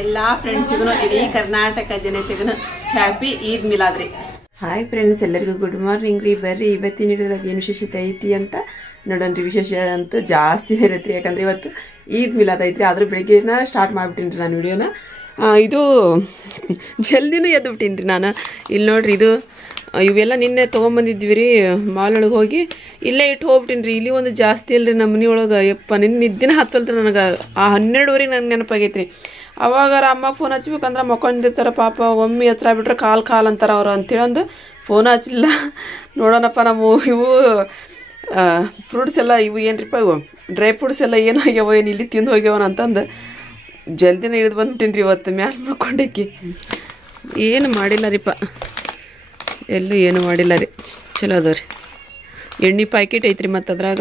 ಎಲ್ಲಾ ಫ್ರೆಂಡ್ಸಿಗೂ ಇಡೀ ಕರ್ನಾಟಕ ಜನತೆಗೂ ಹ್ಯಾಪಿ ಈದ್ ಮಿಲಾದ್ ರೀ. ಹಾಯ್ ಫ್ರೆಂಡ್ಸ್, ಎಲ್ಲರಿಗೂ ಗುಡ್ ಮಾರ್ನಿಂಗ್ ರೀ. ಬರ್ರಿ ಇವತ್ತಿನ ಹಿಡಿದಾಗ ಏನು ವಿಶೇಷತೆ ಐತಿ ಅಂತ ನೋಡೋಣ್ರಿ. ವಿಶೇಷ ಅಂತೂ ಜಾಸ್ತಿನೇ ಇರತ್ರಿ, ಯಾಕಂದ್ರೆ ಇವತ್ತು ಈದ್ ಮಿಲಾದ್ ಐತ್ರಿ. ಆದ್ರೂ ಬೆಳಿಗ್ಗೆನ ಸ್ಟಾರ್ಟ್ ಮಾಡ್ಬಿಟ್ಟಿನ್ರಿ ನಾನು ವಿಡಿಯೋನ. ಇದು ಜಲ್ದಿನೂ ಎದ್ದು ಬಿಟ್ಟಿನ್ರಿ ನಾನು. ಇಲ್ಲಿ ನೋಡ್ರಿ, ಇದು ಇವೆಲ್ಲ ನಿನ್ನೆ ತೊಗೊಂಬಂದಿದ್ವಿ ರೀ ಮಾಲ್ ಒಳಗೆ ಹೋಗಿ. ಇಲ್ಲೇ ಇಟ್ಟು ಹೋಗ್ಬಿಟ್ಟಿನ್ರಿ. ಇಲ್ಲಿ ಒಂದು ಜಾಸ್ತಿ ಇಲ್ರಿ ನಮ್ಮ ಮನೆ ಒಳಗೆ. ಯಪ್ಪ ನಿದ್ದಿನ ಹತ್ತಲ್ರಿ ನನಗೆ. 12:30 ನಂಗೆ ನೆನಪಾಗೈತ್ರಿ. ಅವಾಗಾರ ಅಮ್ಮ ಫೋನ್ ಹಚ್ಬೇಕಂದ್ರೆ ಮಕ್ಕೊಂಡಿರ್ತಾರೆ ಪಾಪ. ಒಮ್ಮೆ ಎಚ್ಚರ ಬಿಟ್ರೆ ಕಾಲ್ ಅಂತಾರೆ ಅವ್ರು ಅಂತೇಳಿ ಒಂದು ಫೋನ್ ಹಚ್ಚಲಿಲ್ಲ. ನೋಡೋಣಪ್ಪ ನಮ್ಮ ಇವು ಫ್ರೂಟ್ಸ್ ಎಲ್ಲ ಇವು ಏನ್ರಿಪ್ಪ, ಇವು ಡ್ರೈ ಫ್ರೂಟ್ಸ್ ಎಲ್ಲ ಏನು ಆಗ್ಯಾವ, ಏನು ಇಲ್ಲಿ ತಿಂದು ಹೋಗ್ಯಾವನ ಅಂತಂದು ಜಲ್ದಿನ ಇಳಿದು ಬಂದ್ಬಿಟ್ಟಿನ್ರಿ ಇವತ್ತು. ಮ್ಯಾಲೆ ಮಕ್ಕೊಂಡೇಕಿ ಏನು ಮಾಡಿಲ್ಲ ರೀಪ್ಪ, ಎಲ್ಲೂ ಏನು ಮಾಡಿಲ್ಲ ರೀ. ಚಲೋ ಅದ ರೀ. ಎಣ್ಣೆ ಪ್ಯಾಕೆಟ್ ಐತ್ರಿ, ಮತ್ತು ಅದ್ರಾಗ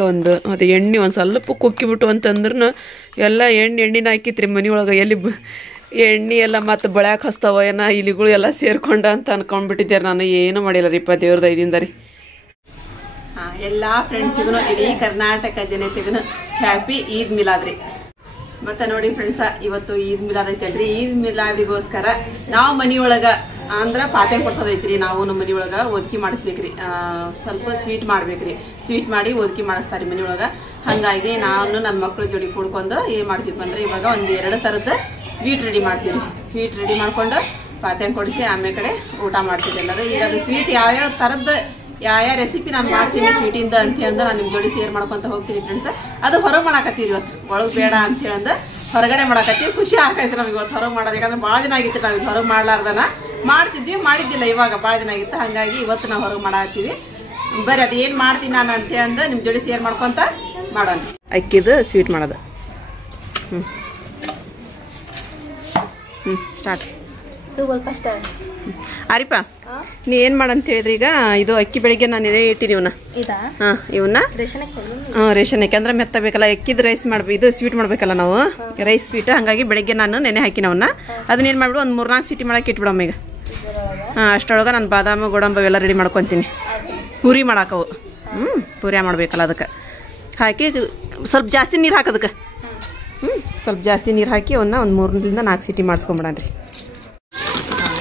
ಅದು ಎಣ್ಣೆ ಒಂದು ಸ್ವಲ್ಪ ಕುಕ್ಕಿಬಿಟ್ಟು ಅಂತಂದ್ರೂ ಎಲ್ಲ ಎಣ್ಣೆನ ಹಾಕಿತ್ರಿ ಮನೆಯೊಳಗೆ. ಎಲ್ಲಿ ಎಣ್ಣೆ ಎಲ್ಲ ಮತ್ತು ಬಳ್ಯಾಕೆ ಹಚ್ತಾವ ಏನೋ ಇಲಿಗಳು ಎಲ್ಲ ಸೇರ್ಕೊಂಡ ಅಂತ ಅನ್ಕೊಂಡ್ಬಿಟ್ಟಿದ್ದೆ ನಾನು. ಏನು ಮಾಡಿಲ್ಲ ರೀಪ್ಪ, ದೇವ್ರ ದಯದಿಂದ ರೀ. ಎಲ್ಲ ಫ್ರೆಂಡ್ಸಿಗೂ ಇಡೀ ಕರ್ನಾಟಕ ಜನತೆಗೂ ಹ್ಯಾಪಿ ಈದ್ ಮಿಲಾದ್ ರೀ. ಮತ್ತು ನೋಡಿ ಫ್ರೆಂಡ್ಸ, ಇವತ್ತು ಈದ್ ಮಿಲಾದ್ ಐತಲ್ರಿ. ಈದ್ ಮಿಲಾದಿಗೋಸ್ಕರ ನಾವು ಮನೆಯೊಳಗೆ ಅಂದ್ರೆ ಪಾತೆ ಕೊಡ್ಸೋದೈತ್ರಿ. ನಾವು ನಮ್ಮ ಮನೆಯೊಳಗೆ ಒದಕಿ ಮಾಡಿಸ್ಬೇಕ್ರಿ. ಸ್ವಲ್ಪ ಸ್ವೀಟ್ ಮಾಡ್ಬೇಕ್ರಿ. ಸ್ವೀಟ್ ಮಾಡಿ ಒದಕಿ ಮಾಡಿಸ್ತಾರೆ ಮನೆಯೊಳಗೆ. ಹಾಗಾಗಿ ನಾನು ನನ್ನ ಮಕ್ಕಳ ಜೋಡಿ ಕೂಡ್ಕೊಂಡು ಏನು ಮಾಡ್ತೀವಿ ಅಂದ್ರೆ ಇವಾಗ 1-2 ಥರದ ಸ್ವೀಟ್ ರೆಡಿ ಮಾಡ್ತೀವಿ. ಸ್ವೀಟ್ ರೆಡಿ ಮಾಡ್ಕೊಂಡು ಪಾತೆ ಕೊಡಿಸಿ ಆಮೇಲೆ ಕಡೆ ಊಟ ಮಾಡ್ತೀವಿ ಎಲ್ಲರೂ. ಈಗ ಅದು ಸ್ವೀಟ್ ಯಾವ್ಯಾವ ಥರದ್ದು ಯಾವ ರೆಸಿಪಿ ನಾನು ಮಾಡ್ತೀನಿ ಸ್ವೀಟಿಂದ ಅಂತೇಳಿ ನಾನು ನಿಮ್ಮ ಜೋಡಿ ಶೇರ್ ಮಾಡ್ಕೊತ ಹೋಗ್ತೀನಿ ಫ್ರೆಂಡ್ಸ್. ಅದು ಹೊರಗೆ ಮಾಡಾಕತ್ತೀವಿ ಇವತ್ತು. ಒಳಗೆ ಬೇಡ ಅಂತ ಹೇಳಂದು ಹೊರಗಡೆ ಮಾಡಾಕತ್ತೀವಿ. ಖುಷಿ ಆಗೈತೆ ನಮಗೆ ಇವತ್ತು ಹೊರಗೆ ಮಾಡೋದು. ಯಾಕಂದ್ರೆ ಭಾಳ ದಿನ ಆಗಿತ್ತು ನಾವು ಹೊರಗೆ ಮಾಡ್ಲಾರ್ದನ ಮಾಡಿದ್ದಿಲ್ಲ ಇವಾಗ ಭಾಳ ದಿನ ಆಗಿತ್ತು. ಹಾಗಾಗಿ ಇವತ್ತು ನಾವು ಹೊರಗೆ ಮಾಡಾಕತ್ತೀವಿ. ಬರೀ ಅದು ಏನು ಮಾಡ್ತೀನಿ ನಾನು ಅಂತೇಳಿ ನಿಮ್ಮ ಜೋಡಿ ಶೇರ್ ಮಾಡ್ಕೊತ ಮಾಡೋಣ. ಅಕ್ಕಿದು ಸ್ವೀಟ್ ಮಾಡೋದು. ಸ್ಟಾರ್ಟ್. ಆರಿಪ, ನೀ ಏನು ಮಾಡಂತ ಹೇಳಿದ್ರಿ ಈಗ. ಇದು ಅಕ್ಕಿ ಬೆಳಿಗ್ಗೆ ನಾನು ಇದೇ ಇಟ್ಟಿನಿ ಇವನ್ನ. ಇವನ್ನ ರೇಷನ್ ಅಕ್ಕಿ ಅಂದ್ರೆ ಮೆತ್ತಬೇಕಲ್ಲ. ಅಕ್ಕಿದು ರೈಸ್ ಮಾಡ್ಬೇಕು, ಇದು ಸ್ವೀಟ್ ಮಾಡ್ಬೇಕಲ್ಲ ನಾವು, ರೈಸ್ ಸ್ವೀಟ್. ಹಾಗಾಗಿ ಬೆಳಿಗ್ಗೆ ನಾನು ನೆನೆ ಹಾಕಿನ ಅವನ್ನ. ಅದನ್ನೇನು ಮಾಡ್ಬಿಡು, ಒಂದು 3-4 ಸೀಟಿ ಮಾಡಕ್ಕೆ ಇಟ್ಬಿಡಮ್ಮ ಈಗ. ಅಷ್ಟೊಳಗೆ ನಾನು ಬಾದಾಮಿ ಗೋಡಂಬಿ ಎಲ್ಲ ರೆಡಿ ಮಾಡ್ಕೊತೀನಿ. ಪೂರಿ ಮಾಡಾಕವು. ಪೂರಿ ಮಾಡ್ಬೇಕಲ್ಲ, ಅದಕ್ಕೆ ಹಾಕಿ ಸ್ವಲ್ಪ ಜಾಸ್ತಿ ನೀರು ಹಾಕೋದಕ್ಕೆ. ಸ್ವಲ್ಪ ಜಾಸ್ತಿ ನೀರು ಹಾಕಿ ಅವನ್ನ ಒಂದು 3-4 ಸೀಟಿ ಮಾಡಿಸ್ಕೊಂಬಿಡಣ್ರಿ.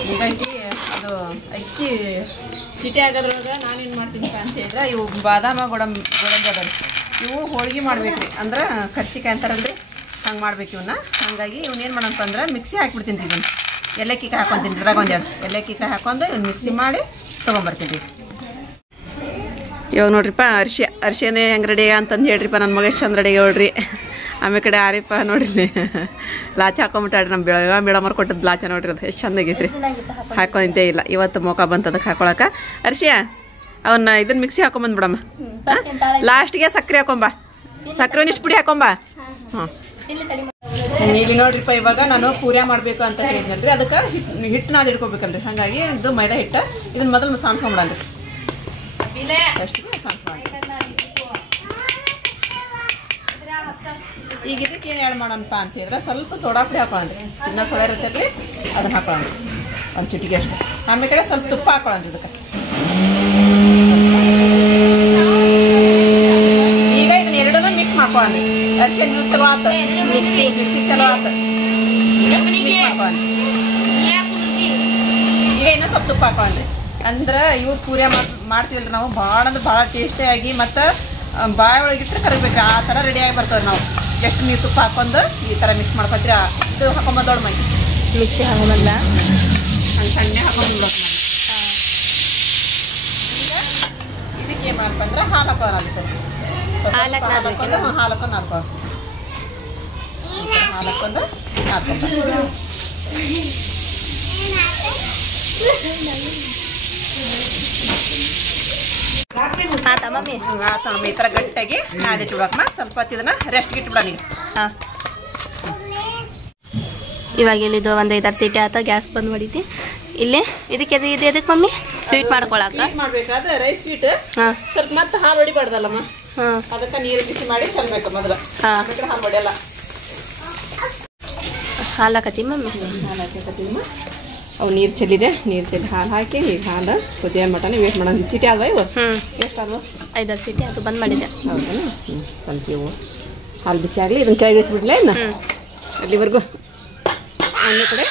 ಹೀಗಾಗಿ ಅದು ಅಕ್ಕಿ ಸಿಟಿ ಆಗೋದ್ರೊಳಗೆ ನಾನೇನು ಮಾಡ್ತೀನಿ ಅಂತ ಹೇಳಿದ್ರೆ, ಇವು ಬಾದಾಮ ಗೋಡಂಬಿ ಅದಾವ, ಇವು ಹೋಳಿಗೆ ಮಾಡ್ಬೇಕು ರೀ. ಅಂದ್ರೆ ಕರ್ಚಿಕಾಯಿ ಅಂತಾರಲ್ರಿ, ಹಂಗೆ ಮಾಡ್ಬೇಕು ಇವನ್ನ. ಹಾಗಾಗಿ ಇವನ್ನೇನು ಮಾಡಂತ ಅಂದ್ರೆ ಮಿಕ್ಸಿ ಹಾಕಿಬಿಡ್ತೀನಿ ರೀ. ಇದನ್ನು ಏಲಕ್ಕಿ ಹಾಕೊತೀನಿ. ಇದ್ರಾಗ 1-2 ಏಲಕ್ಕಿ ಹಾಕೊಂಡು ಇವ್ನು ಮಿಕ್ಸಿ ಮಾಡಿ ತೊಗೊಂಬರ್ತೀನಿ ರೀ. ಇವಾಗ ನೋಡ್ರಿಪ್ಪ, ಅರ್ಶಿನೇ ಹೆಂಗೆ ರೆಡಿ ಅಂತಂದು ಹೇಳ್ರಿಪ್ಪ. ನನ್ನ ಮಗ ಎಷ್ಟು ಚಂದ ರೆಡಿ ಹೇಳ್ರಿ. ಆಮೇಲೆ ಕಡೆ ಆರಿಪ್ಪ ನೋಡ್ರಿ, ಲಾಚ ಹಾಕೊಂಬಿಟ್ಟಾಡ್ರಿ. ನಮ್ಮ ಬೆಳಗಾವಿ ಮೇಡಮರ್ ಕೊಟ್ಟದ್ದು ಲಾಚ ನೋಡ್ರಿ, ಅದು ಎಷ್ಟು ಚಂದಾಗೈತ್ರಿ. ಹಾಕೊಂಡೇ ಇಲ್ಲ ಇವತ್ತು ಮೋಕ ಬಂತು ಅದಕ್ಕೆ ಹಾಕೊಳಕ. ಅರ್ಶಿಯ ಅವನ್ನ ಇದನ್ನ ಮಿಕ್ಸಿ ಹಾಕೊಂಬಂದ್ಬಿಡಮ್ಮ. ಲಾಸ್ಟಿಗೆ ಸಕ್ಕರೆ ಹಾಕೊಂಬ, ಸಕ್ಕರೆ ಒಂದಿಷ್ಟು ಪುಡಿ ಹಾಕೊಂಬ. ಇಲ್ಲಿ ನೋಡ್ರಿಪ್ಪ, ಇವಾಗ ನಾನು ಪೂರ್ಯ ಮಾಡಬೇಕು ಅಂತ ಹೇಳಿದ್ನಲ್ರಿ, ಅದಕ್ಕೆ ಹಿಟ್ಟು ನಾದಿ ಇಟ್ಕೋಬೇಕಲ್ರಿ. ಹಾಗಾಗಿ ಇದು ಮೈದಾ ಹಿಟ್ಟು. ಇದನ್ನ ಮೊದಲು ಸಾನ್ಸ್ಕೊಂಬಿಡನ್ರಿ. ಅಷ್ಟು ಸಾನ್ಸ್ಕೊಂಡ. ಈಗ ಇದಕ್ಕೆ ಏನು ಆ್ಯಡ್ ಮಾಡೋಣಪ್ಪ ಅಂತ ಹೇಳಿದ್ರೆ, ಸ್ವಲ್ಪ ಸೋಡಾ ಪುಡಿ ಹಾಕೊಳ್ಳಂದ್ರಿ. ಇನ್ನ ಸೋಡಾ ಇರುತ್ತಲ್ರಿ, ಅದನ್ನ ಹಾಕೊಳ್ಳಂದ್ರಿ ಒಂದು ಚಿಟಿಗೆ ಅಷ್ಟು. ಆಮೇಲೆ ಕಡೆ ಸ್ವಲ್ಪ ತುಪ್ಪ ಹಾಕೊಳ್ಳಂದ್ರಿ ಇದಕ್ಕೆ. ಈಗ ಇದನ್ನ ಎರಡನ್ನೂ ಮಿಕ್ಸ್ ಮಾಡ್ಕೊಳ್ಳಂದ್ರಿ. ಅಷ್ಟೇ ನೀವು ಚಲೋ ಆತು, ಮಿಕ್ಸಿ ಚಲೋ ಆತು. ಮಿಕ್ಸ್ ಮಾಡ್ಕೊಳ್ಳಂದ್ರಿ. ಈಗ ಇನ್ನೂ ಸ್ವಲ್ಪ ತುಪ್ಪ ಹಾಕೊಳ್ಳಂದ್ರಿ. ಅಂದ್ರೆ ಇವು ಪೂರ್ಯ ಮಾಡ್ತೀವಲ್ರಿ ನಾವು, ಭಾಳ ಅಂದ್ರೆ ಭಾಳ ಟೇಸ್ಟಿಯಾಗಿ ಮತ್ತು ಬಾಯಿ ಒಳಗಿಟ್ರೆ ಕರಿಬೇಕು ಆ ಥರ ರೆಡಿಯಾಗಿ ಬರ್ತದೆ. ನಾವು ಎಷ್ಟು ನೀವು ತುಪ್ಪ ಹಾಕೊಂಡು ಈ ಥರ ಮಿಕ್ಸ್ ಮಾಡ್ಕೊತೀರ. ಇದು ಹಾಕೊಂಬಂದೋಳು ಮೈ ಮಿಕ್ಸಿ ಹಾಕೊಂಬಂದ ಹಂಗೆ ಸಣ್ಣ ಹಾಕೊಂಡ್ಬಿಡೋದು ಮಾಡಿ. ಈಗ ಇದಕ್ಕೆ ಏನು ಮಾಡಪ್ಪ ಅಂದ್ರೆ ಹಾಲು ಹಾಕೊಂಡು ಹಾಲು ಹಾಕೊಂಡು ಈ ಥರ ಗಟ್ಟಿಯಾಗಿ ನಾದಿಟ್ಬಿಡೋಕಮ್ಮ. ಸ್ವಲ್ಪ ಹೊತ್ತು ಇದನ್ನ ರೆಸ್ಟ್ಗೆ ಇಟ್ಬಿಡೋಣ ಈಗ. ಇವಾಗ ಇಲ್ಲಿದ್ದು 1-5-6 ಸೀಟಿ ಆತ. ಗ್ಯಾಸ್ ಬಂದ್ ಮಾಡಿದ್ವಿ. ಇಲ್ಲಿ ಇದಕ್ಕೆ ಇದಕ್ಕೆ ಮಮ್ಮಿ ಸ್ವೀಟ್ ಮಾಡ್ಕೊಳಕ ಮಾಡ್ಬೇಕಾದ್ರೆ ರೈಸ್ ಸ್ವೀಟ್ ಸ್ವಲ್ಪ ಮತ್ತೆ ಹಾಲು ಹೊಡಿಬಾರ್ದಲ್ಲಮ್ಮ. ಅದಕ್ಕೆ ನೀರು ಬಿಸಿ ಮಾಡಿ ಚೆಲ್ಬೇಕು ಮೊದಲು. ಹಾಲು ಹೊಡೆಯಲ್ಲ. ಹಾಲು ಹಾಕತ್ತಿ ಮಮ್ಮಿ. ಹಾಲು ಹಾಕತ್ತೀಮ್ಮ. ಅವು ನೀರು ಚೆಲ್ಲಿದೆ, ನೀರು ಚೆಲ್ಲಿ ಹಾಲು ಹಾಕಿ ಈಗ ಹಾಲು ಕುದಿಯೋ ಮಟನ ವೇಟ್ ಮಾಡೋಣ. ಸೀಟಿ ಆದ್ವಾ ಇವು? ಎಷ್ಟು ಆದ್ವಾ? 5-6 ಸೀಟಿ ಅದು ಬಂದ್ ಮಾಡಿದ್ದೆ. ಹೌದಾ? ಸ್ವಲ್ಪ ಇವು ಹಾಲು ಬಿಸಿ ಆಗಲಿ. ಇದನ್ನ ಕೆಳಗೆ ಇಳಿಸ್ಬಿಡ್ಲೇ ಇನ್ನು ಅಲ್ಲಿವರೆಗೂ ಅನ್ನ ಕಡೆ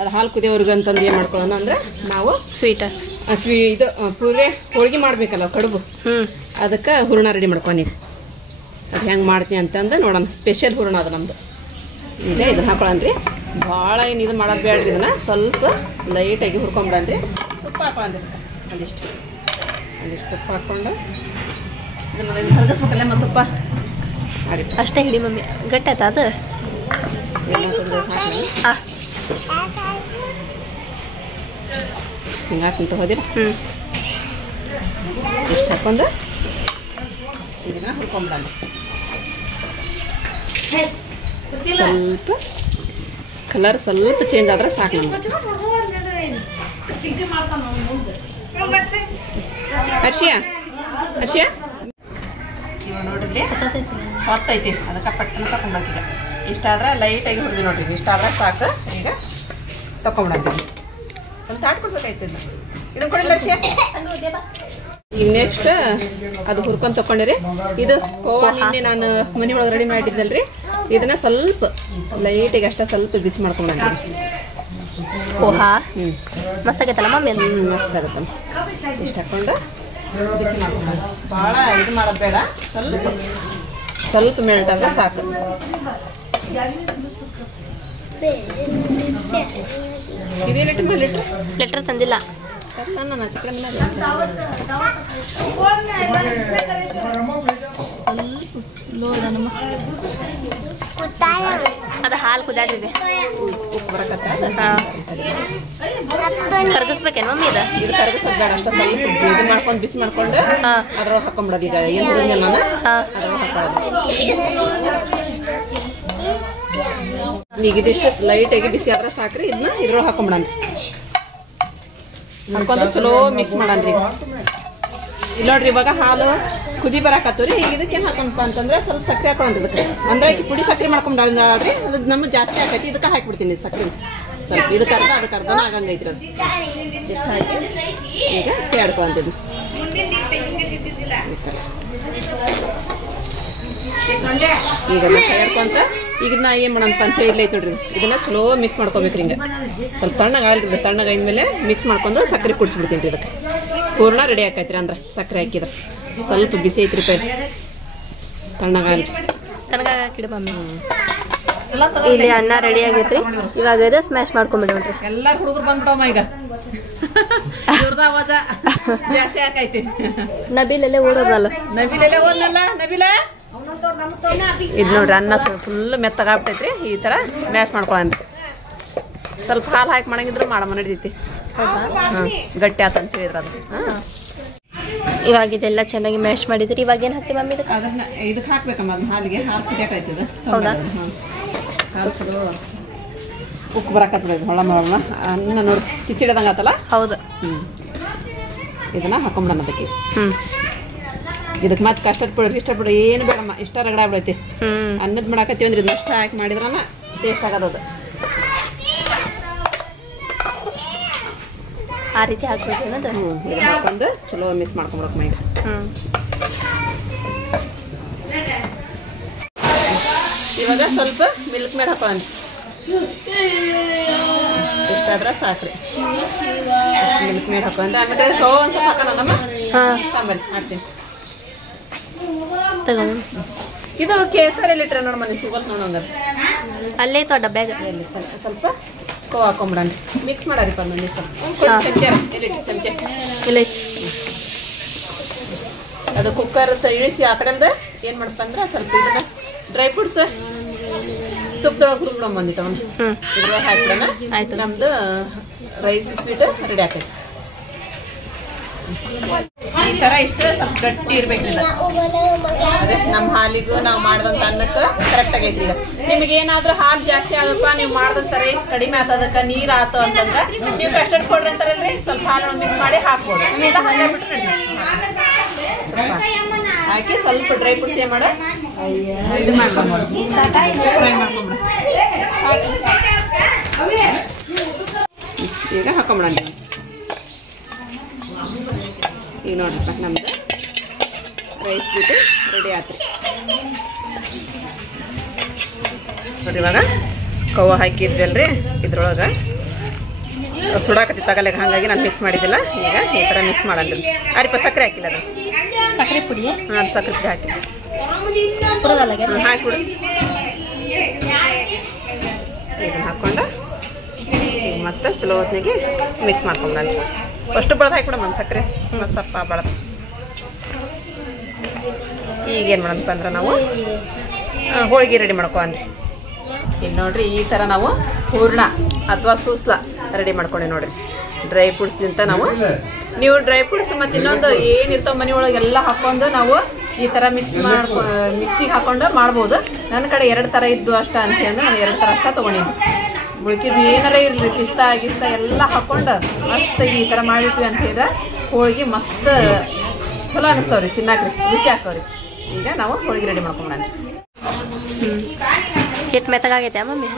ಅದು ಹಾಲು ಕುದಿಯೋರ್ಗು ಅಂತಂದು ಏನು ಮಾಡ್ಕೊಳ್ಳೋಣ ಅಂದ್ರೆ ನಾವು ಇದು ಪೂರೆ ಹೋಳಿಗೆ ಮಾಡಬೇಕಲ್ಲ ಕಡುಬು ಅದಕ್ಕೆ ಹೂರಣ ರೆಡಿ ಮಾಡ್ಕೊಂಡೀನಿ. ಅದು ಹೆಂಗೆ ಮಾಡ್ತೀನಿ ಅಂತಂದು ನೋಡೋಣ. ಸ್ಪೆಷಲ್ ಹೂರಣ ಅದು ನಮ್ಮದು. ಈಗ ಇದನ್ನ ಹಾಕೊಳ್ಳೋಣ್ರಿ. ಭಾಳ ಏನು ಇದು ಮಾಡೋದು ಬೇಡ್ರಿ. ಇದನ್ನು ಸ್ವಲ್ಪ ಲೈಟಾಗಿ ಹುರ್ಕೊಂಬಿಡನ್ರಿ. ತುಪ್ಪ ಹಾಕೊಳ್ಳೋಣ್ರಿ. ಒಂದಿಷ್ಟು ತುಪ್ಪ ಹಾಕ್ಕೊಂಡು ಇದನ್ನು ಕರಗಿಸ್ಬೇಕಲ್ಲ ಮತ್ತು ತುಪ್ಪ ಅಷ್ಟೇ ಹಿಡಿ ಮಮ್ಮಿ. ಗಟ್ಟಿ ಆಯ್ತಾ ಅದು? ಹಿಂಗೆ ಹಾಕಂತ ಹೋದಿರ ಇಷ್ಟು ಹಾಕೊಂಡು ಇದನ್ನ ಹುರ್ಕೊಂಬಿಡೋಣ. ಸ್ವಲ್ಪ ಕಲರ್ ಸ್ವಲ್ಪ ಚೇಂಜ್ ಆದ್ರೆ ಸಾಕು ನಮ್ಗೆ. ಹರ್ಷಿಯಾ ಇವಾಗ ನೋಡ್ರಿ ಹೊತ್ತೈತಿ. ಅದಕ್ಕೆ ಪಟ್ಟನ ತಗೊಂಡ್ಬರ್ತೀಗ. ಇಷ್ಟಾದ್ರೆ ಲೈಟಾಗಿ ಹುರಿದು ನೋಡ್ರಿ. ಇಷ್ಟಾದ್ರೆ ಸಾಕು. ಈಗ ತಗೊಂಡ್ಬಿಡ್ತೀವಿ. ಒಂದು ತಾಟ್ ಕೊಡ್ಬೇಕಾಯ್ತು. ಇದನ್ನ ಕೊಡಿಲ್ಲ ಹರ್ಷಿಯಾ. ಈಗ ನೆಕ್ಸ್ಟ್ ಅದು ಹುರ್ಕೊಂಡು ತಗೊಂಡಿರಿ. ಇದು ಕೋವಾ ನಿನ್ನೆ ನಾನು ಮನೆ ಒಳಗೆ ರೆಡಿ ಮಾಡಿದ್ದಲ್ರಿ. ಇದನ್ನ ಸ್ವಲ್ಪ ಲೈಟಿಗೆ ಅಷ್ಟೇ ಸ್ವಲ್ಪ ಬಿಸಿ ಮಾಡ್ಕೊಂಡ್ರಿ. ಪೋಹಾ ಮಸ್ತ್ ಆಗೈತಲ್ಲ ಮಮ್ಮಿ? ಮಸ್ತ್ ಆಗುತ್ತೆ. ಇಷ್ಟು ಹಾಕೊಂಡು ಬಿಸಿ ಮಾಡ್ಕೊಂಡು ಭಾಳ ಇದು ಮಾಡೋದು ಬೇಡ. ಸ್ವಲ್ಪ ಮೆಲ್ಟ್ ಆದ್ರೆ ಸಾಕು. ಇದೇನು ಲೆಟ್ರ್ ತಂದಿಲ್ಲ. ನನ್ನ ಚಿಕನ್ ಅದು ಹಾಲು ಕುದಾಡಿದೆ. ಉಪ್ಪು ಬರಕತ್ತ ಕರಗಿಸ್ಬೇಕೇನು ಮಮ್ಮಿ? ಇದು ಕರಗಿಸೋದು ಬೇಡ. ಅಷ್ಟೇ ಸ್ವಲ್ಪ ಇದು ಮಾಡ್ಕೊಂಡು ಬಿಸಿ ಮಾಡ್ಕೊಂಡು ಅದ್ರೊಳಗೆ ಹಾಕೊಂಡ್ಬಿಡೋದು. ಈಗ ಏನು ಹುಡುಗಿಲ್ಲ ನಾನು ಅದ್ರೊಳಗೆ ಹಾಕೊಳ್ಳೋದು. ಈಗ ಇದಿಷ್ಟು ಲೈಟಾಗಿ ಬಿಸಿ ಆದ್ರೆ ಸಾಕ್ರಿ. ಇದನ್ನ ಇದ್ರೊಳಗೆ ಹಾಕೊಂಡ್ಬಿಡೋಣ. ಹಾಕೊಂಡು ಚಲೋ ಮಿಕ್ಸ್ ಮಾಡನ್ರಿ. ಇಲ್ಲಿ ನೋಡ್ರಿ ಇವಾಗ ಹಾಲು ಕುದಿ ಬರಾಕತ್ತವ್ರಿ. ಈಗ ಇದಕ್ಕೇನು ಹಾಕೊಂಡಪ್ಪ ಅಂತಂದ್ರೆ ಸ್ವಲ್ಪ ಸಕ್ಕರೆ ಹಾಕೊಳ್ಳೋದು. ಇದಕ್ಕೆ ಅಂದ್ರೆ ಪುಡಿ ಸಕ್ಕರೆ ಮಾಡ್ಕೊಂಡ್ರಿ. ಅದು ನಮ್ಗೆ ಜಾಸ್ತಿ ಆಕೈತಿ. ಇದಕ್ಕೆ ಹಾಕ್ಬಿಡ್ತೀನಿ ಇದು ಸಕ್ಕರೆ. ಸ್ವಲ್ಪ ಇದಕ್ಕೆ ಅರ್ಧ ಅದಕ್ಕೆ ಅರ್ಧನ ಆಗಂಗೈತ್ರಿ. ಅದು ಎಷ್ಟು ಹಾಕಿ ಈಗ ಕೇಳ್ಕೊಂತೀನಿ. ಈಗೆಲ್ಲ ಕೇಳ್ಕೊಂತ ಈಗ ನಾ ಏನು ಮಾಡೋಣಪ್ಪ ಅಂತ ಇಲ್ಲ ಐತೆ ನೋಡ್ರಿ. ಇದನ್ನ ಚಲೋ ಮಿಕ್ಸ್ ಮಾಡ್ಕೊಬೇಕ್ರಿ. ಹಿಂಗೆ ಸ್ವಲ್ಪ ತಣ್ಣಗಾಗಲ್ರಿ. ತಣ್ಣಗಾದ್ಮೇಲೆ ಮಿಕ್ಸ್ ಮಾಡ್ಕೊಂಡು ಸಕ್ಕರೆ ಕುಡಿಸ್ಬಿಡ್ತೀನಿ ರೀ. ಇದಕ್ಕೆ ಪೂರ್ಣ ರೆಡಿ ಆಕೈತ್ರಿ. ಅಂದ್ರೆ ಸಕ್ಕರೆ ಹಾಕಿದ್ರೆ ಸ್ವಲ್ಪ ಬಿಸಿ ಐತ್ರಿ ಪೈ ತಣ್ಣಗಾಗಲ್ರಿ. ತಣ್ಣಗಾಕಿಡು ಮಮ್ಮಿ. ಇಲ್ಲಿ ಅನ್ನ ರೆಡಿ ಆಗೈತ್ರಿ. ಇವಾಗ ಇದು ಸ್ಮ್ಯಾಶ್ ಮಾಡ್ಕೊಂಡ್ಬಿಡ್ರಿ. ಎಲ್ಲ ಹುಡುಗರು ಬಂದ್ಬಿಟ್ಟಮ್ಮ. ಈಗ ಆವಾಜ ಜಾಸ್ತಿ ಆಕೈತಿ. ನಬಿಲೆಲ್ಲೇ ಓಡೋದಲ್ಲ. ನಬಿಲೆಲ್ಲೇ ಓದಲ್ಲ. ನಬಿಲ ಇದು ನೋಡ್ರಿ ಅನ್ನ ಫುಲ್ ಮೆತ್ತಗಾಗ್ಬಿಟ್ಟೈತ್ರಿ. ಈ ಥರ ಮ್ಯಾಶ್ ಮಾಡ್ಕೊಳ್ಳೋಣ್ರಿ. ಸ್ವಲ್ಪ ಹಾಲು ಹಾಕಿ ಮಾಡಂಗಿದ್ರೆ ಮಾಡಮ್ಮ ನಡೀತಿ. ಗಟ್ಟಿ ಆತಂತ ಹೇಳಿದ್ರ ಅದು. ಇವಾಗ ಇದೆಲ್ಲ ಚೆನ್ನಾಗಿ ಮ್ಯಾಶ್ ಮಾಡಿದ್ರಿ. ಇವಾಗ ಏನು ಹಾಕ್ತೀವಿ ಮಮ್ಮಿ? ಅದನ್ನ ಇದಕ್ಕೆ ಹಾಕ್ಬೇಕಮ್ಮ. ಅದನ್ನ ಹಾಲಿಗೆ ಹಾಲು ಕುದಿಯಾಕೈತಿದ. ಹೌದಾ? ಹಾಲು ಚಲೋ ಉಪ್ಪು ಬರಾಕತ್ತದ. ಹೊಳ ಮಾಡೋಣ. ಅನ್ನ ನೋಡಿ ಕಿಚ್ಚಿಡದಂಗೆ ಆತಲ್ಲ. ಹೌದು. ಇದನ್ನ ಹಾಕೊಂಬಿಡೋಣ ಅದಕ್ಕೆ. ಇದಕ್ಕೆ ಮತ್ತೆ ಕಷ್ಟದ ಪುಡಿ ಇಷ್ಟಪಡಿ ಏನು ಬೇಡಮ್ಮ. ಇಷ್ಟ ರಗಡ ಆಗ್ಬಿಡೈತಿ. ಅನ್ನದ ಮಾಡಾಕತ್ತೀವಿ ಅಂದ್ರೆ ಇದನ್ನ ಅಷ್ಟ ಹಾಕಿ ಮಾಡಿದ್ರನ ಟೇಸ್ಟ್ ಆಗೋದು. ಆ ರೀತಿ ಹಾಕ್ಬೇಕು ಅನ್ನೋದು. ಇದು ಹಾಕೊಂಡು ಚಲೋ ಮಿಕ್ಸ್ ಮಾಡ್ಕೊಂಬಿಡಕ್ಕೆ ಮೈಗೆ. ಇವಾಗ ಸ್ವಲ್ಪ ಮಿಲ್ಕ್ ಮೇಡ್ ಹಾಕೊಳ್ಳೋಣ. ಇಷ್ಟಾದ್ರೆ ಸಾಕ್ರಿ. ಮಿಲ್ಕ್ ಮೇಡ್ ಹಾಕೊಂಡ್ರೆ ಆಮೇಲೆ ಒಂದು ಸ್ವಲ್ಪ ಹಾಕೋಣ ನಮ್ಮ ತಂಬಲ್ಲಿ ಹಾಕ್ತೀನಿ. ಇದು ಕೇಸರಿ ಲೀಟ್ರ್ ನೋಡ್ ಮನೆ ಸಿಗೋಲ್ ನೋಡೋಂಗ ಅಲ್ಲೇ ಇತ್ತು ಡಬ್ಬ್ಯಾಗ. ಸ್ವಲ್ಪ ಕೋ ಹಾಕೊಂಬಿಡೋಣ. ಮಿಕ್ಸ್ ಮಾಡಾರಿಪ್ಪ ನಾನು ಸ್ವಲ್ಪ ಚಮಚೆ ಇಲ್ಲ. ಅದು ಕುಕ್ಕರ್ ಇಳಿಸಿ ಆ ಕಡೆಯಿಂದ ಏನು ಮಾಡಪ್ಪ ಅಂದ್ರೆ ಸ್ವಲ್ಪ ಇದನ್ನ ಡ್ರೈ ಫ್ರೂಟ್ಸ್ ತುಪ್ಪದೊಳಗೆ ಹುರಿದ್ಬಿಡೋಣ. ಬಂದಿತ್ತು ಅವನು ಇದ್ರೊಳಗೆ ಹಾಕ್ಬಿಡೋಣ. ಆಯ್ತು. ನಮ್ದು ರೈಸ್ ಸ್ವೀಟ್ ರೆಡಿ ಆಕೈತಿ. ಈ ಥರ ಇಷ್ಟು ಸ್ವಲ್ಪ ಗಟ್ಟಿ ಇರ್ಬೇಕಿಲ್ಲ. ಅದೇ ನಮ್ಮ ಹಾಲಿಗೂ ನಾವು ಮಾಡಿದಂಥ ಅನ್ನಕ್ಕೆ ಕರೆಕ್ಟ್ ಆಗೈತ್ರಿ. ಈಗ ನಿಮಗೆ ಏನಾದರೂ ಹಾಲು ಜಾಸ್ತಿ ಆದಪ್ಪ, ನೀವು ಮಾಡಿದಂಥ ರೈಸ್ ಕಡಿಮೆ ಆತದಕ್ಕೆ ನೀರು ಆತು ಅಂತಂದ್ರೆ ನೀವು ಕಸ್ಟರ್ಡ್ ಪೌಡ್ರ್ ಅಂತಾರಲ್ರಿ, ಸ್ವಲ್ಪ ಹಾಲು ಮಿಕ್ಸ್ ಮಾಡಿ ಹಾಕ್ಬೋದು. ನಿಮ್ಮೆಲ್ಲ ಹಾಗೆ ಬಿಟ್ಟು ಹಾಕಿ ಸ್ವಲ್ಪ ಡ್ರೈ ಫ್ರೂಟ್ಸ್ ಏನು ಮಾಡೋ ಇದು ಮಾಡ್ಕೊಂಡು ಫ್ರೈ ಮಾಡ್ಕೊಂಬಿಡ. ಈಗ ಹಾಕೊಂಬಿಡೋಣ. ಈಗ ನೋಡ್ರಪ್ಪ ನಮ್ದು ರೈಸ್ ಬಿಟ್ಟು ರೆಡಿ ಆತ್ರಿ. ನೋಡಿ ಇವಾಗ ಕವ್ವ ಹಾಕಿದ್ವಲ್ರಿ ಇದ್ರೊಳಗೆ ಸುಡಾಕತ್ತಿತ್ತು ತಗಲೆಗ, ಹಾಗಾಗಿ ನಾನು ಮಿಕ್ಸ್ ಮಾಡಿದ್ದಿಲ್ಲ. ಈಗ ಈ ಥರ ಮಿಕ್ಸ್ ಮಾಡಂದ್ರಿ. ಅರಿಪ ಸಕ್ಕರೆ ಹಾಕಿಲ್ಲ ಅದು, ಸಕ್ಕರೆ ಪುಡಿ. ಅದು ಸಕ್ಕರೆ ಪುಡಿ ಹಾಕಿದ್ವಿ. ಹಾಕಿಬಿಡು. ಇದನ್ನು ಹಾಕ್ಕೊಂಡು ಈಗ ಮತ್ತೆ ಚಲೋ ಹೊತ್ತಿಗೆ ಮಿಕ್ಸ್ ಮಾಡ್ಕೊಂಡು ನಾನು ಫಸ್ಟ್ ಬಳದು ಹಾಕಿಬಿಡಮ್ಮ ಒಂದು ಸಕ್ಕರೆ ಮತ್ತು ಸ್ವಲ್ಪ ಬಳದು. ಈಗೇನು ಮಾಡೋದಪ್ಪ ಅಂದ್ರೆ ನಾವು ಹೋಳಿಗೆ ರೆಡಿ ಮಾಡ್ಕೊಂಡ್ರಿ. ಈಗ ನೋಡ್ರಿ ಈ ಥರ ನಾವು ಹೂರ್ಣ ಅಥವಾ ಸೂಸ್ಲ ರೆಡಿ ಮಾಡ್ಕೊಂಡೆ ನೋಡ್ರಿ. ಡ್ರೈ ಫ್ರೂಟ್ಸ್ಗಿಂತ ನೀವು ಡ್ರೈ ಫ್ರೂಟ್ಸ್ ಮತ್ತು ಇನ್ನೊಂದು ಏನಿರ್ತಾವ ಮನೆ ಒಳಗೆ ಎಲ್ಲ ಹಾಕ್ಕೊಂಡು ನಾವು ಈ ಥರ ಮಿಕ್ಸಿಗೆ ಹಾಕ್ಕೊಂಡು ಮಾಡ್ಬೋದು. ನನ್ನ ಕಡೆ 2 ಥರ ಇದ್ದು ಅಷ್ಟ ಅಂತ ಅಂದ್ರೆ ನಾನು 2 ಥರ ಅಷ್ಟ ತೊಗೊಂಡಿನಿ. ಉಳ್ಕಿದ್ದು ಏನಾರ ಇರಲಿ ಪಿಸ್ತಾ ಗಿಸ್ತಾ ಎಲ್ಲ ಹಾಕ್ಕೊಂಡು ಮಸ್ತಾಗಿ ಈ ಥರ ಮಾಡಿಟ್ವಿ ಅಂತ ಹೇಳಿದ್ರೆ ಹೋಳಿಗೆ ಮಸ್ತ್ ಚಲೋ ಅನಿಸ್ತಾವ್ರಿ, ತಿನ್ನಾಕ್ರಿ ರುಚಿ ಹಾಕವ್ರಿ. ಈಗ ನಾವು ಹೋಳಿಗೆ ರೆಡಿ ಮಾಡ್ಕೊಂಡ್ಬಂದ್ರಿ. ಹಿಟ್ಟು ಮೆತ್ತಗಾಗೈತೆ ಮಮ್ಮಿ?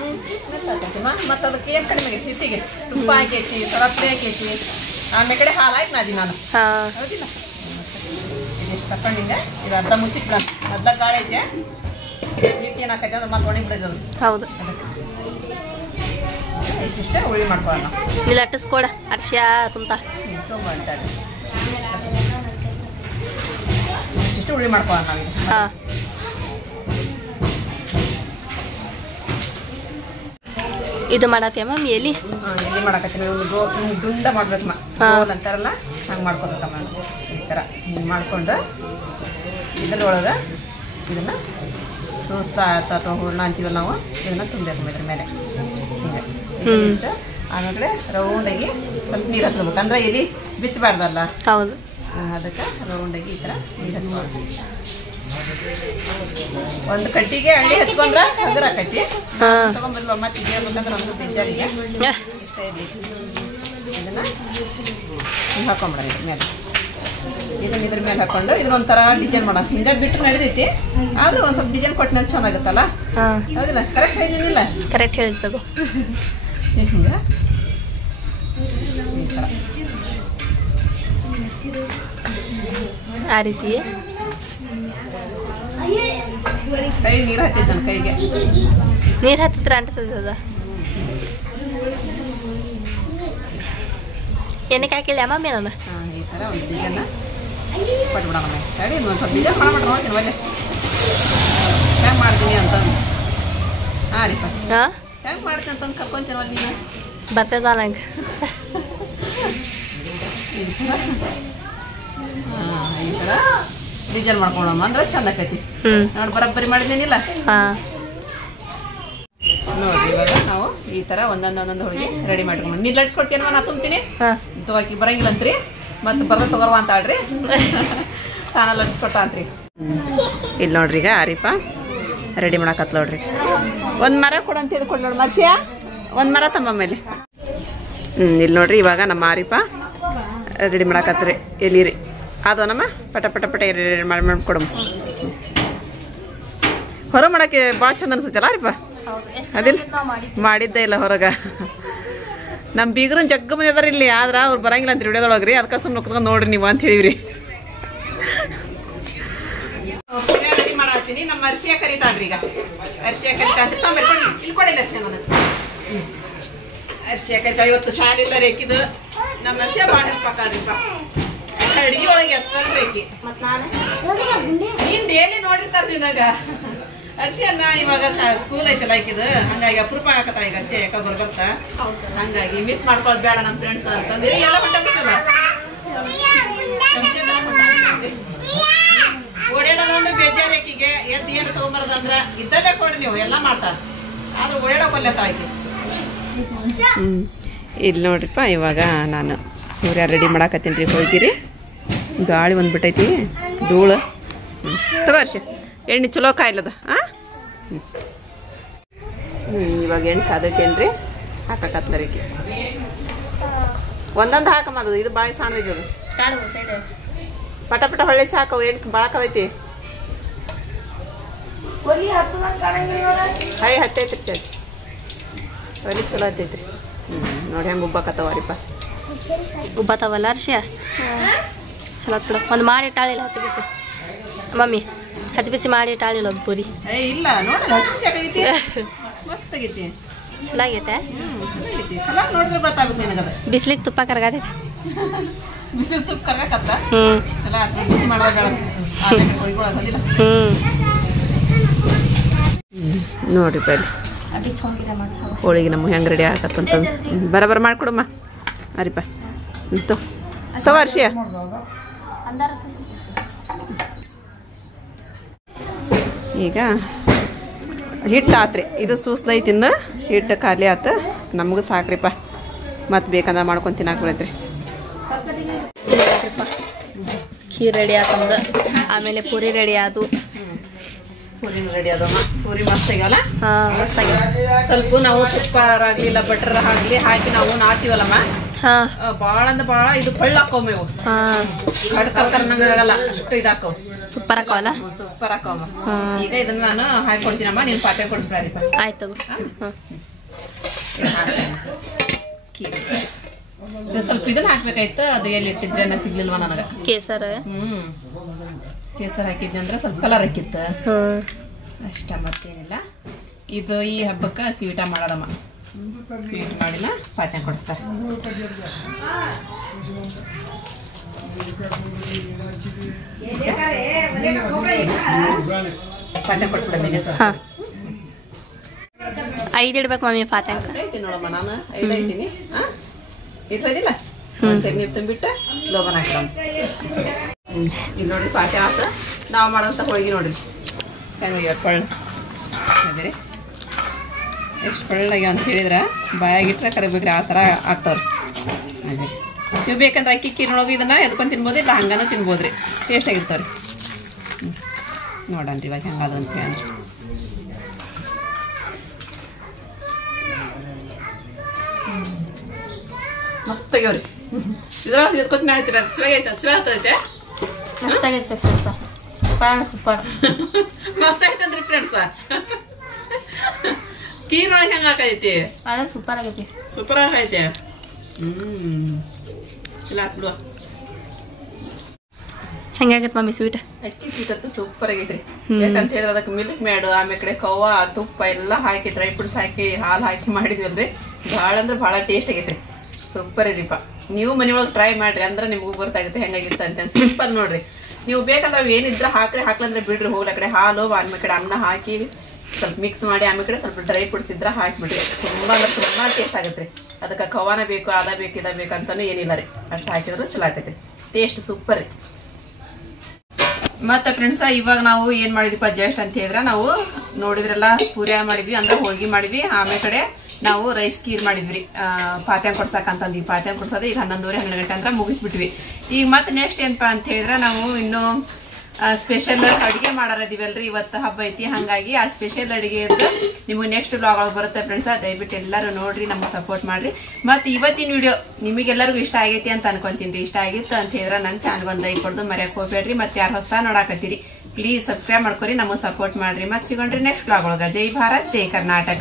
ಮತ್ತು ಅದಕ್ಕೆ ಏನು ಕಡಿಮೆ ಆಗೈತಿ, ಹಿಟ್ಟಿಗೆ ತುಪ್ಪ ಹಾಕೈತಿ, ಸೊರಪೆ ಹಾಕೈತಿ, ಆಮೇಲೆ ಕಡೆ ಹಾಲು ಹಾಕಿ ನಾದಿ ನಾನು. ಹೌದಿಲ್ಲ? ಇದಿಷ್ಟು ತಕೊಂಡಿದ್ದೆ. ಇದು ಅರ್ಧ ಮುಚ್ಚಿಟ್ಬಿಡ. ಮೊದ್ಲ ಗಾಳಿ ಐತೆ, ಹಿಟ್ಟು ಏನಾಕೈತೆ ಅದು ಮತ್ತೆ ಒಣಗಿ ಬಿಡೋದು. ಹೌದು. ಇಷ್ಟಿಷ್ಟೇ ಹುಳಿ ಮಾಡ್ಕೊಳ್ಳೋಣ. ಇಲ್ಲಿ ಅಟ್ಟಿಸ್ಕೊಡ ಅರ್ಶಿಯ ತುಂಬ ಅಂತಾರೆ. ಇಷ್ಟಿಷ್ಟು ಹುಳಿ ಮಾಡ್ಕೊಳ್ಳೋಣ ನಾವು. ಹಾಂ. ಇದು ಮಾಡತ್ತೆ ಮಮ್ಮಿ ಎಲ್ಲಿ ಮಾಡಕತ್ತೀನಿ. ಒಂದು ದುಂಡ ಮಾಡ್ಬೇಕಮ್ಮ, ಗೋಲ್ ಅಂತಾರಲ್ಲ ಹಂಗೆ ಮಾಡ್ಕೊಬೇಕಮ್ಮ. ಈ ಥರ ಹಿಂಗೆ ಮಾಡ್ಕೊಂಡು ಇದ್ರೊಳಗೆ ಇದನ್ನು ಸೂಸ್ತಾ ಅಥವಾ ಹೂರ್ಣ ಅಂತೀವಲ್ಲ ನಾವು, ಇದನ್ನು ತುಂಬಬೇಕು ಇದ್ರ ಮೇಲೆ ಹಿಂಗೆ. ಆಮೇಲೆ ರೌಂಡಾಗಿ ಸ್ವಲ್ಪ ನೀರು ಹಚ್ಕೋಬೇಕು, ಅಂದ್ರೆ ಎಲ್ಲಿ ಬಿಚ್ಚಬಾರ್ದಲ್ಲ. ಹೌದು. ಅದಕ್ಕೆ ರೌಂಡಾಗಿ ಈ ಥರ ನೀರು ಹಚ್ಕೊಬೇಕು. ಒಂದು ಕಟ್ಟಿಗೆ ಹಳ್ಳಿ ಹಚ್ಕೊಂಡ್ರೆ ಹಗರ ಆಕೈತಿ. ತಗೊಂಡ್ಬರ್ಬ ಮತ್ತೆ ಹೇಳ್ಬೇಕಂದ್ರೆ ನಮ್ದು ಬೇಜಾರಿಗೆ ಇಷ್ಟ ಇರಲಿ. ಇದನ್ನು ಹಿಂಗೆ ಹಾಕೊಂಡ್ಬಿಡ ಇದ್ರ ಮೇಲೆ. ಇದನ್ನ ಇದ್ರ ಮೇಲೆ ಹಾಕೊಂಡು ಇದನ್ನೊಂಥರ ಡಿಸೈನ್ ಮಾಡೋಣ. ಹಿಂಗೆ ಬಿಟ್ಟರೆ ನಡೆದೈತಿ, ಆದ್ರೂ ಒಂದು ಸ್ವಲ್ಪ ಡಿಸೈನ್ ಕೊಟ್ಟಿನ ಚೆನ್ನಾಗುತ್ತಲ್ಲ. ಹೌದಿಲ್ಲ? ಕರೆಕ್ಟ್ ಹೇಳಿಲ್ಲ? ಕರೆಕ್ಟ್ ಹೇಳಿದ್ ತಗೋ. ಹಿಂಗೆ ಈ ಥರ ಆ ರೀತಿ ಕೈ ನೀರು ಹತ್ತಿದ್ದು ನನ್ನ ಕೈಗೆ. ನೀರು ಹತ್ತಿದ್ರೆ ಅಂಟದ ಎಣ್ಣೆ ಹಾಕಿಲ್ಲ ಮಮ್ಮಿ ನಾನು. ಈ ಥರ ಒಂದು ಡಿಸೈನ್ ಕೊಟ್ಬಿಡೋಣ. ಸರಿ, ಒಂದು ಸ್ವಲ್ಪ ಡಿಸೈನ್ ಮಾಡ್ಬಿಟ್ಟು ನೋಡ್ತೀನಿ ಒಳ್ಳೆ ಹೆಂಗೆ ಮಾಡ್ತೀನಿ ಅಂತಂದು. ಹಾಂ ರೀ ಹೆಂಗೆ ಮಾಡ್ತೀನಿ ಅಂತಂದು ಕರ್ಕೊಂತೀನಿ ಅಲ್ಲಿ ನೀನು. ಬರ್ತದ ನಂಗೆ. ಹಾಂ, ಈ ಥರ ಡಿಸೈನ್ ಮಾಡ್ಕೊಳಮ್ಮ ಅಂದ್ರೆ ಚಂದ ಆಕೈತಿ. ನೋಡಿ ಬರಬ್ಬರಿ ಮಾಡಿದ್ದೇನಿಲ್ಲ. ನೋಡ್ರಿ ಇವಾಗ ನಾವು ಈ ಥರ ಒಂದೊಂದು ಹೋಳಿಗೆ ರೆಡಿ ಮಾಡ್ಕೊಂಡು ನೀರು ಲಡ್ಸ್ಕೊಡ್ತೀನಮ್ಮ, ನಾ ತುಂಬ್ತೀನಿ. ತಗೋಕಿ ಬರಂಗಿಲ್ಲ ಅಂತ್ರಿ, ಮತ್ತು ಬರೋದು ತಗೋರ್ವ ಅಂತ ಆಡ್ರಿ. ತಾನ ಲಡ್ಸ್ಕೊಟ್ಟ ಅಂತ್ರಿ. ಇಲ್ಲಿ ನೋಡ್ರಿ ಈಗ ಆರಿಪ ರೆಡಿ ಮಾಡಕತ್ ನೋಡ್ರಿ. ಒಂದು ಮರ ಕೊಡಂತ ಇದು ಕೊಡ್ ನೋಡಿ ಮರ್ಷಿಯ, ಒಂದು ಮರ ತಮ್ಮ ಮೇಲೆ. ಇಲ್ಲಿ ನೋಡ್ರಿ ಇವಾಗ ನಮ್ಮ ಆರಿಪ ರೆಡಿ ಮಾಡಕತ್ರಿ. ಎಲ್ಲಿ ರೀ ಅದು ನಮ್ಮ ಪಟ ಪಟ ಪಟ ರೆಡಿ ಮಾಡ್ಕೊಡಮ್. ಹೊರ ಮಾಡೋಕ್ಕೆ ಭಾಳ ಚಂದ ಅನ್ಸುತ್ತಲ್ಲ ಆರಿಪ? ಅದಿಲ್ಲ ಮಾಡಿದ್ದೇ ಇಲ್ಲ ಹೊರಗೆ. ನಮ್ಮ ಬೀಗ್ರನ್ ಜಗ್ಗ ಮಂದಿ ಅದಾರ ಇಲ್ಲಿ, ಆದ್ರೆ ಅವ್ರು ಬರಂಗಿಲ್ಲ ಅಂತ ವಿಡಿಯೋದೊಳಗೆ ರೀ. ಅದಕ್ಕೆ ಸುಮ್ಮನೆ ಕುತ್ಕೊಂಡು ನೋಡ್ರಿ ನೀವು ಅಂತ ಹೇಳಿವ್ರಿ. ರೆಡಿ ಮಾಡತ್ತೀನಿ. ನಮ್ಮ ಅರ್ಶಿಯ ಕರಿತಾಳ್ರಿ ಈಗ. ಅರ್ಶಿಯ ಕರಿತಾ ಅಂತ ತೊಂಬರ್ಕೊಡಿ, ಇಲ್ಲಿ ಕೊಡಿಲ್ಲ ಅರ್ಶಿಯ ನನಗೆ. ಅರ್ಶಿಯ ಕರಿತಾ. ಇವತ್ತು ಶಾಲೆ ಇಲ್ಲ ರೇಕಿದು. ನಮ್ಮ ಅರ್ಶಿಯ ಭಾಳ ಹೆಲ್ಪಾಕ್ರಿಪ್ಪ ಅಡುಗೆ ಒಳಗೆ ಎಸ್ಕೊಂಡು ರೇಕಿ. ನೀನು ಡೈಲಿ ನೋಡಿರ್ತಾರ ನಿನಗ ಅರ್ಶಿಯನ್ನ. ಇವಾಗ ಸ್ಕೂಲ್ ಐತಲ್ಲ ಆಕಿದು, ಹಂಗಾಗಿ ಅಪರೂಪ ಹಾಕತ್ತ ಈಗ ಅರ್ಶಿಯ ಯಾಕ ಬರ್ಬರ್ತಾ. ಹಂಗಾಗಿ ಮಿಸ್ ಮಾಡ್ಕೊಳ್ಳೋದು ಬೇಡ ನಮ್ಮ ಫ್ರೆಂಡ್ಸ್ ಅಂತಂದ್ರೆ ಎಲ್ಲ ಹೊಂಟಲ್ಲ. ಓಡಾಡೋದಂದ್ರೆ ಬೇಜಾರು ಆಕಿಗೆ. ಎದ್ದು ಏನು ತಗೊಂಬರೋದಂದ್ರೆ ಇದ್ದಲ್ಲೇ ಕೊಡ್ರಿ ನೀವು, ಎಲ್ಲ ಮಾಡ್ತಾರ. ಆದ್ರೆ ಓಡಾಡೋಕೊಲ್ಲ ಆಕಿ. ಇಲ್ಲಿ ನೋಡ್ರಿಪ್ಪ ಇವಾಗ ನಾನು ಸೂರ್ಯ ರೆಡಿ ಮಾಡಾಕತ್ತೀನಿ ರೀ. ಹೋಗಿರಿ ಗಾಳಿ ಬಂದ್ಬಿಟ್ಟೈತಿ, ಧೂಳು. ತಗೋ ಅರ್ಶಿ, ಎಣ್ಣೆ ಚಲೋ ಕಾಯಿಲ್ಲದ. ಇವಾಗ ಎಣ್ಣೆ ಕಾದೈತೇನ್ರಿ, ಹಾಕಕತ್ಲರಿಗೆ ಒಂದೊಂದು ಹಾಕಮ್ಮ. ಅದು ಇದು ಬಾಯಿ ಸಾಣೈತಿ, ಅದು ಪಟ ಪಟ ಹೊಳ್ಳಿ ಸಾಕವು. ಎಣ್ಣೆ ಭಾಳ ಕದೈತಿ. ಹತ್ತೈತ್ರಿ ಚಾಚಿ, ಒಲಿ ಚಲೋ ಹತ್ತೈತ್ರಿ. ನೋಡಿ ಹೆಂಗೆ ಉಬ್ಬಾಕತ್ತವರಿಪ್ಪ. ಉಬ್ಬತ್ತವಲ್ಲ ಅರ್ಶಿಯ ಚಲೋ ಬಿಡು. ಒಂದು ಮಾಡಿ ಇಟ್ಟಾಳಿಲ್ಲ ಹಸಿ ಬಿಸಿ ಮಮ್ಮಿ, ಹಸಿ ಬಿಸಿ ಮಾಡಿ ಇಟ್ಟಾಳಿಲ್ಲ ಒಂದು ಪೂರಿ. ಇಲ್ಲ ನೋಡಿ ಹಸಿ ಬಿಸಿ ಆಗೈತಿ, ಮಸ್ತ್ ಆಗೈತಿ. ಚಲೋ ಆಗೈತೆ. ಚೆನ್ನಾಗೈತಿ. ಕಲರ್ ನೋಡಿದ್ರೆ ಗೊತ್ತಾಗುತ್ತೆ ನಿನಗದ. ಬಿಸಿಲಿಗೆ ತುಪ್ಪ ಕರಗತೈತಿ. ಬಿಸಿಲು ತುಪ್ಪ ಕರ್ಬೇಕತ್ತ. ಚಲೋ ಆಯ್ತು. ಬಿಸಿ ಮಾಡೋದ ಬೇಡ. ಹೋಗಿಕೊಳ್ಳೋದಿಲ್ಲ. ನೋಡ್ರಿ ಬಲ್ಲಿ ಹೋಳಿಗೆ ನಮ್ಮ ಹೆಂಗೆ ರೆಡಿ ಆಗತ್ತಂತ ಬರಬರ ಮಾಡ್ಕೊಡಮ್ಮ. ಅರಿಪ್ಪ ತಗೋರ್ಷಿಯ. ಈಗ ಹಿಟ್ಟು ಆತ್ರಿ. ಇದು ಸೂಸ್ದೈತಿ. ಇನ್ನು ಹಿಟ್ಟು ಖಾಲಿ ಆತ. ನಮಗೂ ಸಾಕ್ರಿಪ್ಪ. ಮತ್ತೆ ಬೇಕಂದ ಮಾಡ್ಕೊಂಡು ತಿನ್ನಾಕ ಬರತ್ರಿ. ಖೀರ್ ರೆಡಿ ಆತಂದ. ಆಮೇಲೆ ಪೂರಿ ರೆಡಿ ಆದು. ಪೂರಿ ರೆಡಿ ಅದಮ್ಮ. ಪೂರಿ ಮಸ್ತ್ ಆಗ್ಯಾವಲ್ಲ. ಮಸ್ತ್ ಆಗ್ಯಾವ. ಸ್ವಲ್ಪ ನಾವು ತುಪ್ಪ ಆಗಲಿ ಇಲ್ಲ ಬಟರ್ ಆಗಲಿ ಹಾಕಿ ನಾವು ನಾತೀವಲ್ಲಮ್ಮ. ಭಾಳ ಅಂದ್ರೆ ಭಾಳ ಇದು ಪಳ್ಳ ಹಾಕೋಮ್ಮ. ಇವು ಕಡ್ಕರ್ನಂಗ ಆಗಲ್ಲ. ಅಷ್ಟು ಇದಾಕವ್. ಸೂಪರ್ ಹಾಕವಲ್ಲ. ಸೂಪರ್ ಹಾಕವಮ್ಮ. ಈಗ ಇದನ್ನ ನಾನು ಹಾಕೊಡ್ತೀನಮ್ಮ. ನೀನು ಪಾತ್ರೆ ಕೊಡಿಸ್ಬಿಡ್ರಿಪ್ಪ. ಆಯ್ತು. ಸ್ವಲ್ಪ ಇದನ್ನ ಹಾಕ್ಬೇಕಾಯ್ತು. ಅದು ಎಲ್ಲಿ ಇಟ್ಟಿದ್ರೆ ನಾ ಸಿಗ್ಲಿಲ್ವ ನನಗ. ಕೇಸರ. ಕೇಸರ್ ಹಾಕಿದ್ನಿ ಅಂದ್ರೆ ಸ್ವಲ್ಪ ಕಲರ್ ಹಾಕಿತ್ತು ಅಷ್ಟ. ಮತ್ತೇನಿಲ್ಲ. ಇದು ಈ ಹಬ್ಬಕ್ಕೆ ಸ್ವೀಟ ಮಾಡೋದಮ್ಮ. ಸ್ವೀಟ್ ಮಾಡಿನ ಪಾತ್ನೆ ಕೊಡಿಸ್ತಾರೆ. ಪಾತ್ನೆ ಕೊಡಿಸ್ಬಿಡ. 5 ಇಡ್ಬೇಕು ಮಮ್ಮಿ ಪಾತ್ನೆ. ಐತಿ ನೋಡಮ್ಮ. ನಾನು 5 ಇಟ್ಟಿನಿ. ಇಟ್ರದಿಲ್ಲ. ಸರಿ ನೀರು ತುಂಬಿಟ್ಟು ಲೋಬನ್ ಹಾಕಿಡಮ್ಮ. ಇಲ್ಲಿ ನೋಡ್ರಿ ಪಾತ್ರೆ ಆತ. ನಾವು ಮಾಡೋಂಥ ಹೋಳಿಗೆ ನೋಡ್ರಿ ಹೆಂಗೆ ಪಳ್ಳ ಅದೇ ಎಷ್ಟು ಪಳ್ಳಗೆ ಅಂತ ಹೇಳಿದ್ರೆ ಬಾಯಾಗಿಟ್ರೆ ಕರಿಬೇಕ್ರಿ. ಆ ಥರ ಆಗ್ತಾವ್ರಿ. ಅದೇ ನೀವು ಬೇಕಂದ್ರೆ ಅಕ್ಕಿ ಕೀರಿನೊಳಗೆ ಇದನ್ನು ಎದ್ಕೊಂಡು ತಿನ್ಬೋದು. ಇಲ್ಲ ಹಂಗನೂ ತಿನ್ಬೋದು ರೀ. ಟೇಸ್ಟ್ ಆಗಿರ್ತಾವ್ರಿ. ನೋಡನ್ರಿ ಇವಾಗ ಹೆಂಗದು ಅಂತ ಹೇಳಿ. ಮಸ್ತ್ ಆಗ್ಯಾವ್ರಿ. ಇದ್ರೊಳಗೆ ಎದ್ಕೊತೀನಿ ಹೇಳ್ತೀರ. ಚಲೋ ಐತೆ. ಚಲೋ ಆಗ್ತೈತೆ. ಮಸ್ತ್ ಆಯ್ತಂದ್ರಿ ಫ್ರೆಂಡ್ಸ. ಕೀರ್ ಒಳಗೆ ಹೆಂಗ ಹಾಕೈತಿ. ಸೂಪರ್ ಆಗೈತಿ. ಸೂಪರ್ ಆಗೈತೆ. ಚಲೋ ಆತ್ ಬಿಡುವ. ಹೆಂಗಾಗತ್ತೆ ಮಮ್ಮಿ ಸ್ವೀಟ್? ಅಕ್ಕಿ ಸ್ವೀಟ್ ಅಂತೂ ಸೂಪರ್ ಆಗೈತ್ರಿ. ಯಾಕಂತ ಹೇಳಿದ್ರೆ ಅದಕ್ಕೆ ಮಿಲ್ಕ್ ಮೇಡ್ ಆಮೇಲೆ ಕಡೆ ಕವ್ವ ತುಪ್ಪ ಎಲ್ಲ ಹಾಕಿ ಡ್ರೈ ಫ್ರೂಟ್ಸ್ ಹಾಕಿ ಹಾಲು ಹಾಕಿ ಮಾಡಿದ್ವಲ್ರಿ. ಭಾಳ ಅಂದ್ರೆ ಭಾಳ ಟೇಸ್ಟ್ ಆಗೈತ್ರಿ. ಸೂಪರ್ ಇರಿಪ್ಪ. ನೀವು ಮನೆಯೊಳಗೆ ಟ್ರೈ ಮಾಡ್ರಿ. ಅಂದ್ರೆ ನಿಮಗೂ ಗೊತ್ತಾಗುತ್ತೆ ಹೆಂಗಾಗಿರುತ್ತೆ ಅಂತ. ಸಿಂಪಲ್ ನೋಡ್ರಿ. ನೀವು ಬೇಕಂದ್ರೆ ಏನಿದ್ರೆ ಹಾಕ್ರಿ. ಹಾಕ್ಲಂದ್ರೆ ಬಿಡ್ರಿ. ಹೋಗ್ಲಿ ಆ ಕಡೆ ಹಾಲು ಆಮೇಲೆ ಕಡೆ ಅನ್ನ ಹಾಕಿ ಸ್ವಲ್ಪ ಮಿಕ್ಸ್ ಮಾಡಿ ಆಮೇಲೆ ಕಡೆ ಸ್ವಲ್ಪ ಡ್ರೈ ಫ್ರೂಟ್ಸ್ ಇದ್ರೆ ಹಾಕಿಬಿಡ್ರಿ. ತುಂಬ ಅಂದ್ರೆ ತುಂಬ ಟೇಸ್ಟ್ ಆಗುತ್ತೆ ರೀ. ಅದಕ್ಕೆ ಕವಾನ ಬೇಕು ಅದ ಬೇಕು ಇದ ಬೇಕಂತನೂ ಏನಿಲ್ಲ ರೀ. ಅಷ್ಟು ಹಾಕಿದ್ರು ಚಲೋ ಆಗ್ತೈತಿ. ಟೇಸ್ಟ್ ಸೂಪರ್ ರೀ. ಮತ್ತೆ ಫ್ರೆಂಡ್ಸ ಇವಾಗ ನಾವು ಏನು ಮಾಡಿದ್ವಿಪ್ಪ ಜಸ್ಟ್ ಅಂತ ಹೇಳಿದ್ರೆ ನಾವು ನೋಡಿದ್ರೆಲ್ಲ ಪೂರಿ ಮಾಡಿದ್ವಿ. ಅಂದ್ರೆ ಹೋಳಿಗೆ ಮಾಡಿದ್ವಿ. ಆಮೇಲೆ ಕಡೆ ನಾವು ರೈಸ್ ಕೀರ್ ಮಾಡಿದ್ವಿ. ಪಾತ್ಯಾನ್ ಕೊಡ್ಸಕ್ಕಂತಂದ್ವಿ. ಪಾತ್ಯಾನ್ ಕೊಡ್ಸೋದು ಈಗ 11:30 12 ಗಂಟೆ ಅಂದ್ರೆ ಮುಗಿಸ್ಬಿಟ್ವಿ. ಈಗ ಮತ್ತೆ ನೆಕ್ಸ್ಟ್ ಏನಪ್ಪಾ ಅಂತ ಹೇಳಿದ್ರೆ ನಾವು ಇನ್ನೂ ಸ್ಪೆಷಲ್ ಅಡುಗೆ ಮಾಡಾರದಿವಲ್ರಿ. ಇವತ್ತು ಹಬ್ಬ ಐತಿ. ಹಾಗಾಗಿ ಆ ಸ್ಪೆಷಲ್ ಅಡುಗೆ ನಿಮಗೆ ನೆಕ್ಸ್ಟ್ ವ್ಲಾಗ್ ಒಳಗೆ ಬರುತ್ತೆ ಫ್ರೆಂಡ್ಸ. ದಯವಿಟ್ಟು ಎಲ್ಲರೂ ನೋಡ್ರಿ. ನಮಗೆ ಸಪೋರ್ಟ್ ಮಾಡ್ರಿ. ಮತ್ತು ಇವತ್ತಿನ ವಿಡಿಯೋ ನಿಮಗೆಲ್ಲರಿಗೂ ಇಷ್ಟ ಆಗೈತಿ ಅಂತ ಅನ್ಕೊಂತೀನಿ ರೀ. ಇಷ್ಟ ಆಗಿತ್ತು ಅಂತ ಹೇಳಿದ್ರೆ ನನ್ನ ಚಾನಲ್ಗೊಂದು ಲೈಕ್ ಕೊಡೋದು ಮರ್ಯಾಕೆ ಹೋಗ್ಬೇಡ್ರಿ. ಮತ್ತು ಯಾರು ಹೊಸ ನೋಡಾಕತ್ತೀರಿ ಪ್ಲೀಸ್ ಸಬ್ಸ್ಕ್ರೈಬ್ ಮಾಡ್ಕೊರಿ. ನಮಗೆ ಸಪೋರ್ಟ್ ಮಾಡ್ರಿ. ಮತ್ತೆ ಸಿಗೋಣ್ರಿ ನೆಕ್ಸ್ಟ್ ವ್ಲಾಗ್ ಒಳಗೆ. ಜೈ ಭಾರತ್ ಜೈ ಕರ್ನಾಟಕ.